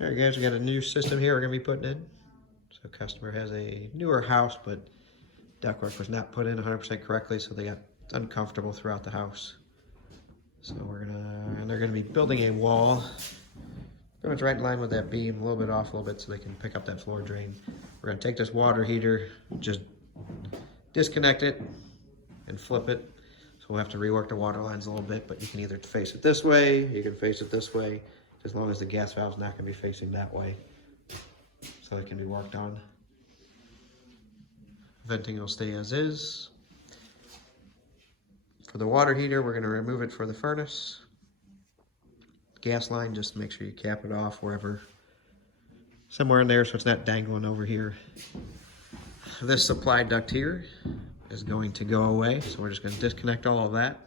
All right, guys, we got a new system here we're gonna be putting in. So customer has a newer house, but ductwork was not put in 100% correctly, so they got uncomfortable throughout the house. So they're gonna be building a wall, pretty much right in line with that beam, a little bit off a little bit so they can pick up that floor drain. We're gonna take this water heater, just disconnect it and flip it. So we'll have to rework the water lines a little bit, but you can either face it this way, you can face it this way, as long as the gas valve's not gonna be facing that way. So it can be worked on. Venting will stay as is. For the water heater, we're gonna remove it for the furnace. Gas line, just make sure you cap it off wherever, somewhere in there so it's not dangling over here. This supply duct here is going to go away, so we're just gonna disconnect all of that.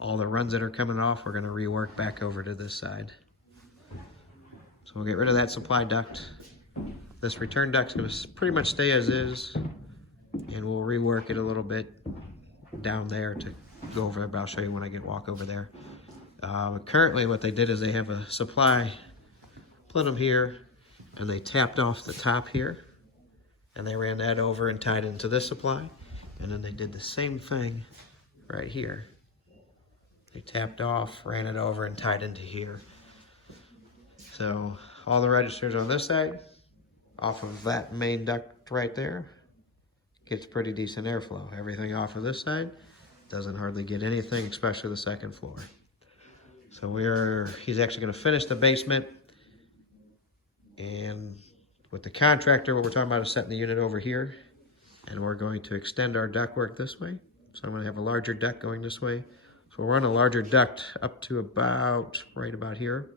All the runs that are coming off, we're gonna rework back over to this side. So we'll get rid of that supply duct. This return duct's gonna pretty much stay as is, and we'll rework it a little bit down there to go over there, but I'll show you when I walk over there. Currently what they did is they have a supply plenum here, and they tapped off the top here, and they ran that over and tied into this supply, and then they did the same thing right here. They tapped off, ran it over, and tied into here. So all the registers on this side, off of that main duct right there, gets pretty decent airflow. Everything off of this side doesn't hardly get anything, especially the second floor. So he's actually gonna finish the basement, and with the contractor, what we're talking about is setting the unit over here, and we're going to extend our ductwork this way. So I'm gonna have a larger duct going this way. So we'll run a larger duct up to right about here.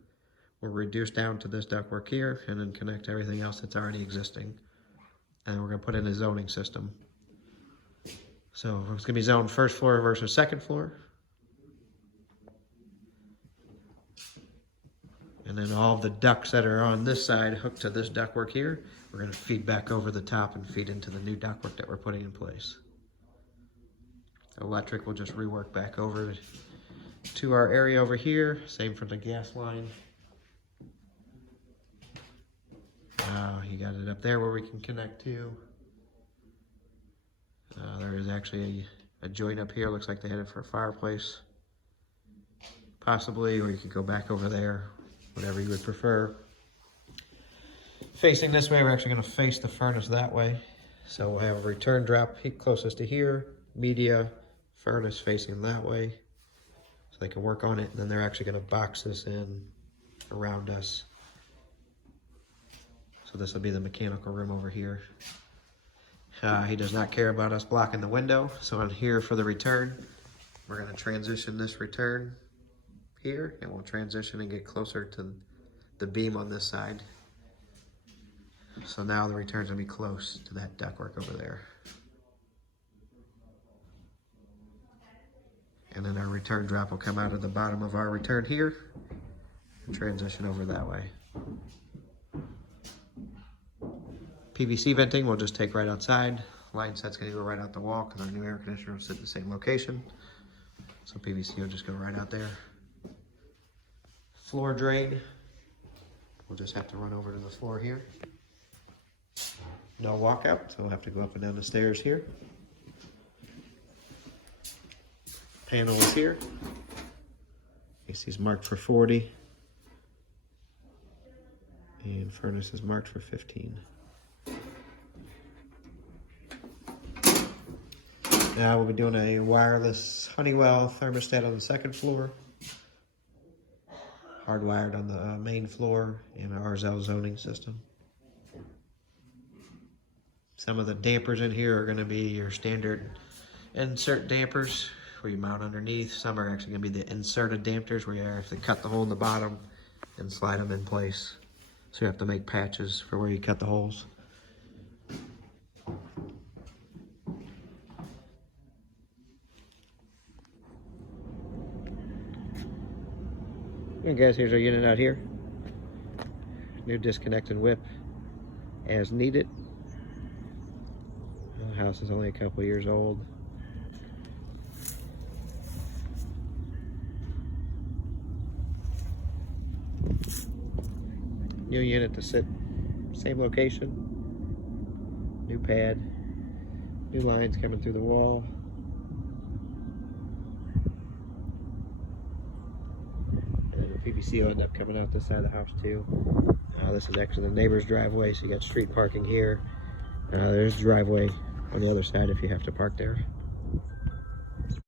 We'll reduce down to this ductwork here, and then connect everything else that's already existing. And we're gonna put in a zoning system. So it's gonna be zoned first floor versus second floor. And then all of the ducts that are on this side hooked to this ductwork here, we're gonna feed back over the top and feed into the new ductwork that we're putting in place. Electric will just rework back over to our area over here. Same for the gas line. You got it up there where we can connect to. There is actually a joint up here. Looks like they had it for a fireplace. Possibly, or you could go back over there, whatever you would prefer. Facing this way, we're actually gonna face the furnace that way. So we'll have a return drop closest to here, media, furnace facing that way. So they can work on it, and then they're actually gonna box this in around us. So this will be the mechanical room over here. He does not care about us blocking the window. So on here for the return, we're gonna transition this return here, and we'll transition and get closer to the beam on this side. So now the return's gonna be close to that ductwork over there. And then our return drop will come out of the bottom of our return here and transition over that way. PVC venting we'll just take right outside. Line set's gonna go right out the wall because our new air conditioner will sit in the same location. So PVC will just go right out there. Floor drain, we'll just have to run over to the floor here. No walkout, so we'll have to go up and down the stairs here. Panel is here. AC's marked for 40. And furnace is marked for 15. Now we'll be doing a wireless Honeywell thermostat on the second floor. Hardwired on the main floor in our RZL zoning system. Some of the dampers in here are gonna be your standard insert dampers where you mount underneath. Some are actually gonna be the inserted dampers where you have to cut the hole in the bottom and slide them in place. So you have to make patches for where you cut the holes. And guys, here's our unit out here. New disconnect and whip as needed. The house is only a couple years old. New unit to sit, same location. New pad. New lines coming through the wall. And then the PVC will end up coming out this side of the house too. This is actually the neighbor's driveway, so you got street parking here. There's driveway on the other side if you have to park there.